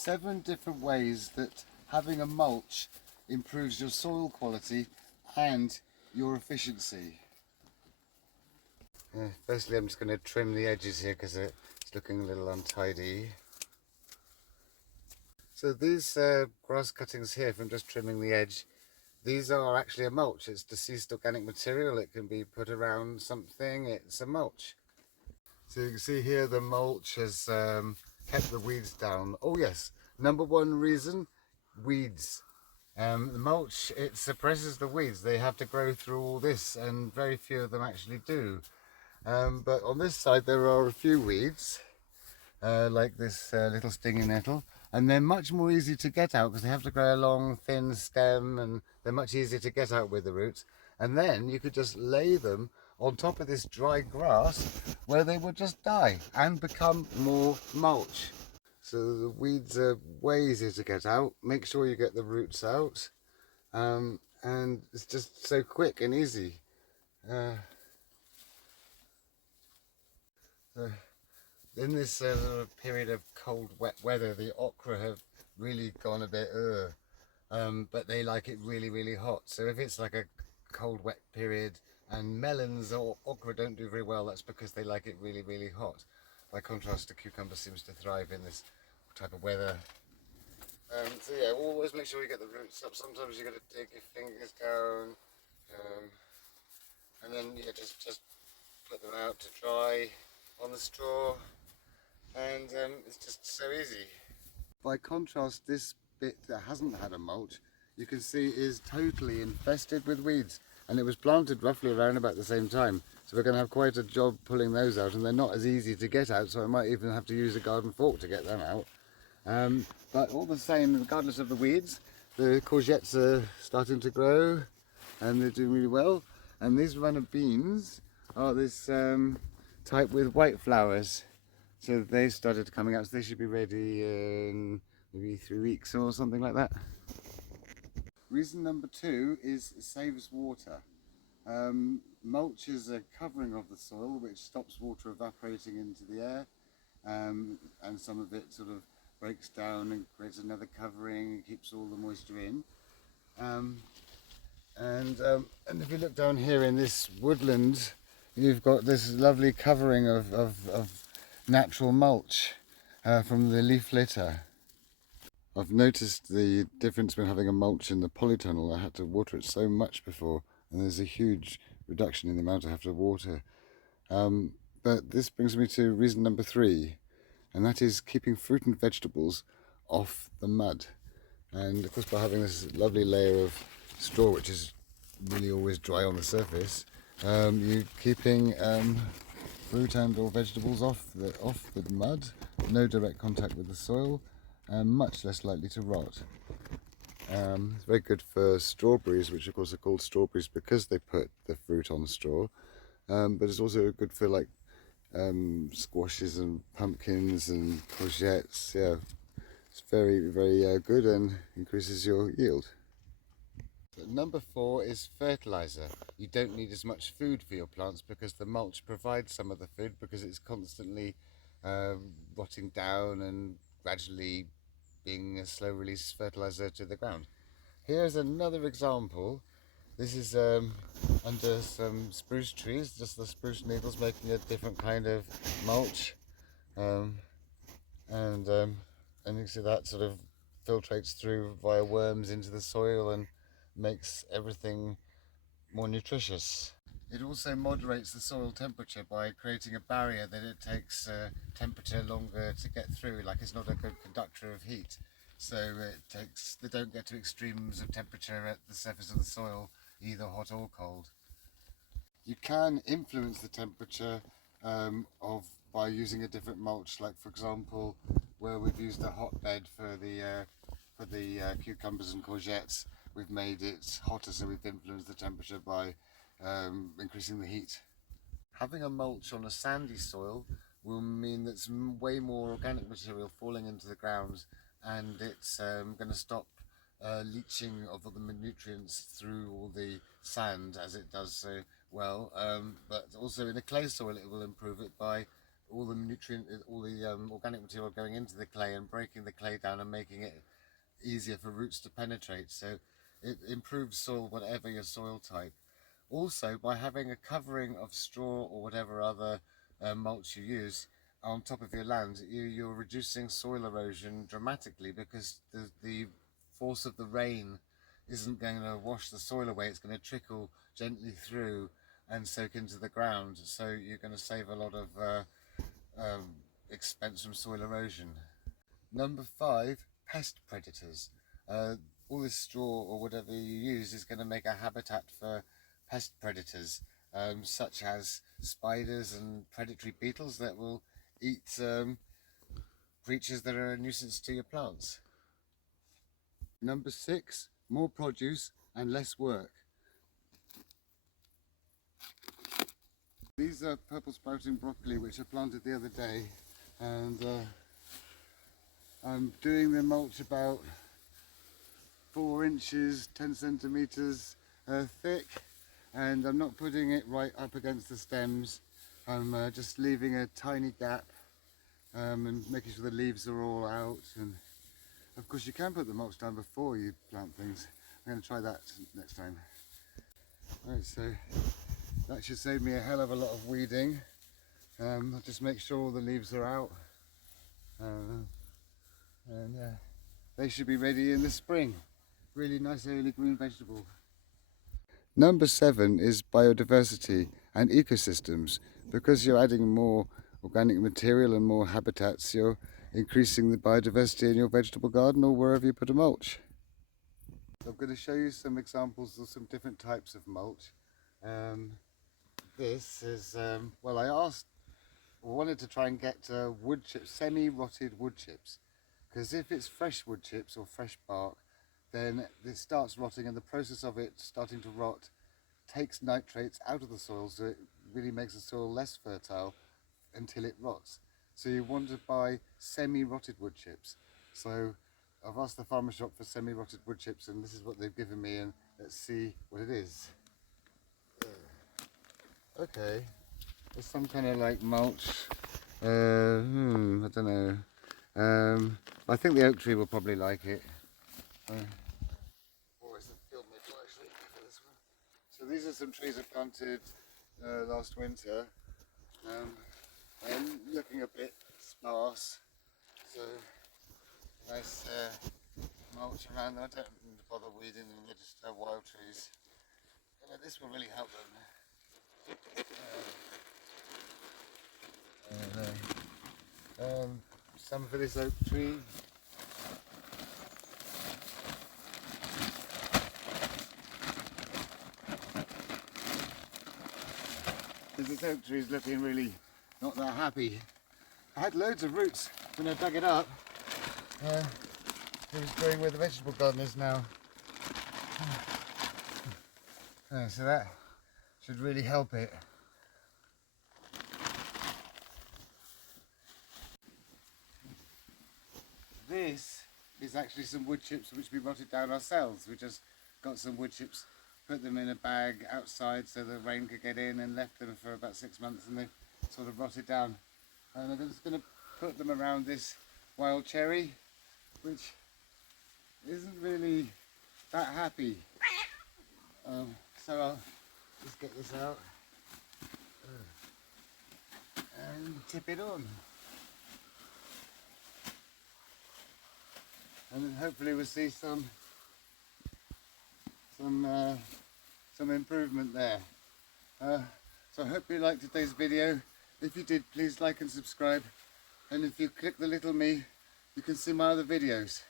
7 different ways that having a mulch improves your soil quality and your efficiency. Firstly, I'm just going to trim the edges here because it's looking a little untidy. So these grass cuttings here, from just trimming the edge, these are actually a mulch. It's deceased organic material. It can be put around something. It's a mulch. So you can see here the mulch has kept the weeds down. Oh yes, number one reason, weeds. The mulch, it suppresses the weeds. They have to grow through all this, and very few of them actually do. But on this side there are a few weeds, like this little stinging nettle, and they're much more easy to get out because they have to grow a long thin stem, and they're much easier to get out with the roots. And then you could just lay them on top of this dry grass where they would just die and become more mulch. So the weeds are way easier to get out. Make sure you get the roots out, and it's just so quick and easy. So in this sort of period of cold, wet weather, the okra have really gone a bit but they like it really, really hot. So if it's like a cold, wet period, and melons or okra don't do very well, that's because they like it really, really hot. By contrast, the cucumber seems to thrive in this type of weather. So yeah, always make sure you get the roots up. Sometimes you got to dig your fingers down, and then yeah, just put them out to dry on the straw, and it's just so easy. By contrast, this bit that hasn't had a mulch, you can see is totally infested with weeds, and it was planted roughly around about the same time, so we're going to have quite a job pulling those out, and they're not as easy to get out, so I might even have to use a garden fork to get them out. But all the same, regardless of the weeds, the courgettes are starting to grow and they're doing really well. And these runner beans are this type with white flowers, so they started coming out, so they should be ready in maybe 3 weeks or something like that. Reason number 2 is it saves water. Mulch is a covering of the soil which stops water evaporating into the air, and some of it sort of breaks down and creates another covering and keeps all the moisture in. And if you look down here in this woodland, you've got this lovely covering of natural mulch from the leaf litter. I've noticed the difference when having a mulch in the polytunnel. I had to water it so much before, and there's a huge reduction in the amount I have to water. But this brings me to reason number 3, and that is keeping fruit and vegetables off the mud. And of course, by having this lovely layer of straw, which is really always dry on the surface, you're keeping fruit and or vegetables off the mud, no direct contact with the soil, and much less likely to rot. It's very good for strawberries, which of course are called strawberries because they put the fruit on straw, but it's also good for like squashes and pumpkins and courgettes. Yeah, it's very, very good and increases your yield. Number 4 is fertilizer. You don't need as much food for your plants because the mulch provides some of the food, because it's constantly rotting down and gradually being a slow release fertilizer to the ground. Here's another example. This is under some spruce trees, just the spruce needles making a different kind of mulch, and you see that sort of filtrates through via worms into the soil and makes everything more nutritious. It also moderates the soil temperature by creating a barrier that it takes temperature longer to get through, like it's not a good conductor of heat. So they don't get to extremes of temperature at the surface of the soil, either hot or cold. You can influence the temperature by using a different mulch, like for example where we've used a hotbed for the cucumbers and courgettes. We've made it hotter, so we've influenced the temperature by increasing the heat. Having a mulch on a sandy soil will mean there's way more organic material falling into the ground, and it's going to stop leaching of all the nutrients through all the sand as it does so well. But also in a clay soil it will improve it by all the nutrient, all the organic material going into the clay and breaking the clay down and making it easier for roots to penetrate. So it improves soil, whatever your soil type. Also, by having a covering of straw or whatever other mulch you use on top of your land, you're reducing soil erosion dramatically, because the force of the rain isn't going to wash the soil away. It's going to trickle gently through and soak into the ground. So you're going to save a lot of expense from soil erosion. Number 5, pest predators. All this straw or whatever you use is going to make a habitat for pest predators, such as spiders and predatory beetles that will eat creatures that are a nuisance to your plants. Number 6, more produce and less work. These are purple sprouting broccoli which I planted the other day, and I'm doing the mulch about 4 inches, 10 centimeters thick, and I'm not putting it right up against the stems. I'm just leaving a tiny gap and making sure the leaves are all out. And of course you can put the mulch down before you plant things. I'm going to try that next time. Right, so that should save me a hell of a lot of weeding. I'll just make sure all the leaves are out, and they should be ready in the spring. Really nice early green vegetable. Number 7 is biodiversity and ecosystems. Because you're adding more organic material and more habitats, you're increasing the biodiversity in your vegetable garden or wherever you put a mulch. So I'm going to show you some examples of some different types of mulch. This is, well, I wanted to try and get wood chips, semi-rotted wood chips, because if it's fresh wood chips or fresh bark, then it starts rotting, and the process of it starting to rot takes nitrates out of the soil, so it really makes the soil less fertile until it rots. So you want to buy semi-rotted wood chips. So I've asked the farmer shop for semi-rotted wood chips, and this is what they've given me, and let's see what it is. Okay, there's some kind of like mulch. I don't know. I think the oak tree will probably like it. So these are some trees I planted last winter. They're looking a bit sparse, so nice mulch around them. I don't bother weeding them, they're just wild trees. This will really help them. Some for this oak tree. This oak tree is looking really not that happy. I had loads of roots when I dug it up. It was growing where the vegetable garden is now. So that should really help it. This is actually some wood chips which we rotted down ourselves. We just got some wood chips, put them in a bag outside so the rain could get in, and left them for about 6 months, and they sort of rotted down. And I'm just going to put them around this wild cherry, which isn't really that happy. So I'll just get this out and tip it on. And then hopefully we'll see some improvement there. So I hope you liked today's video. If you did, please like and subscribe. And if you click the little me, you can see my other videos.